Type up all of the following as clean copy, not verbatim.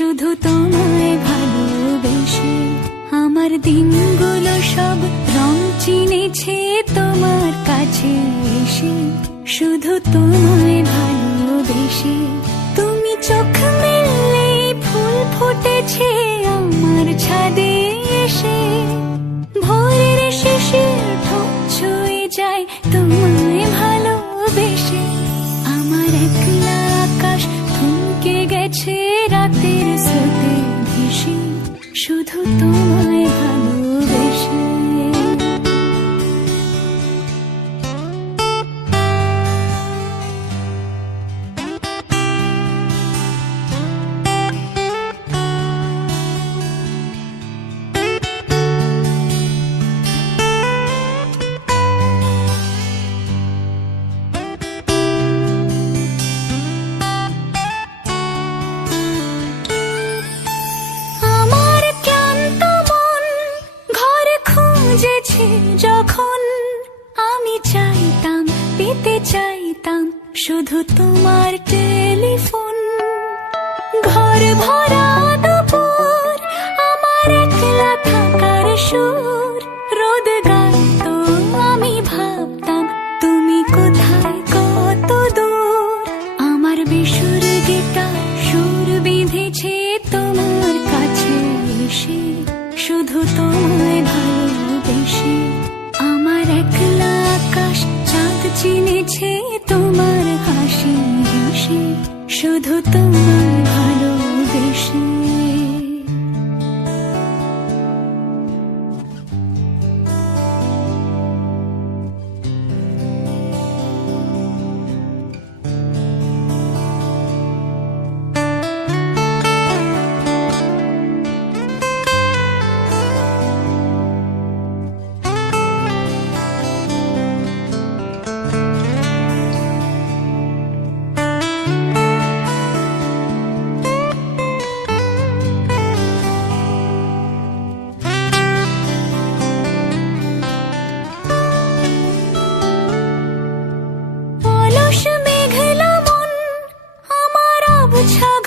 শুধু তোমায় ভালোবেসে। আমার দিনগুলো সব রং চিনেছে তোমার কাছে এসে, শুধু তোমায় ভালোবেসে। তুমি চোখ মেললে ফুল ফুটেছে আমার ছাদে এসে, ভোরের শিশির ঠোঁট ছুঁয়ে যায় তোমায় ভালোবেসে। আমার একলা আকাশ থমকে গেছে রাতের স্রোতে ভেসে, শুধু তোমায় ভালোবেসে। যখন আমি চাইতাম, পেতে চাইতাম শুধু তোমার টেলিফোন। ঘর ভরা দুপুর, আমার একলা থাকার সুর, রোদ গাইতো আমি ভাবতাম তুমি কোথায় কত দূর। আমার বেসুর গিটার সুর বিঁধেছে তোমার কাছে এসে, শুধু তোমায় ভালোবেসে। আমার একলা আকাশ চাঁদ চিনেছে তোমার হাসি হেসে, শুধু তোমায় ভালোবেসে।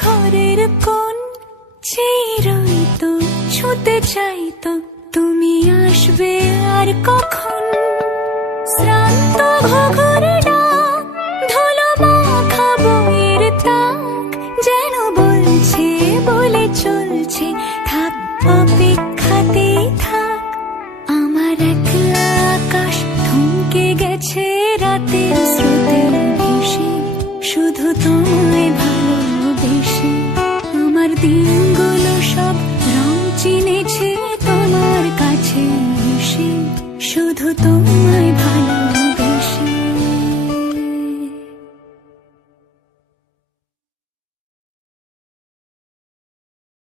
ঘরের কোণ চিরইতো ছুতে চাইতো তুমি আসবে আর কখন। শ্রান্ত ঘুঘুর ডাক, ধুলো মাখা বইয়ের তাক, যেন বলছে বলে চলছে থাক অপেক্ষাতেই থাক। আমার একলা আকাশ থমকে গেছে রাতের স্রোতে ভেসে, শুধু তোমার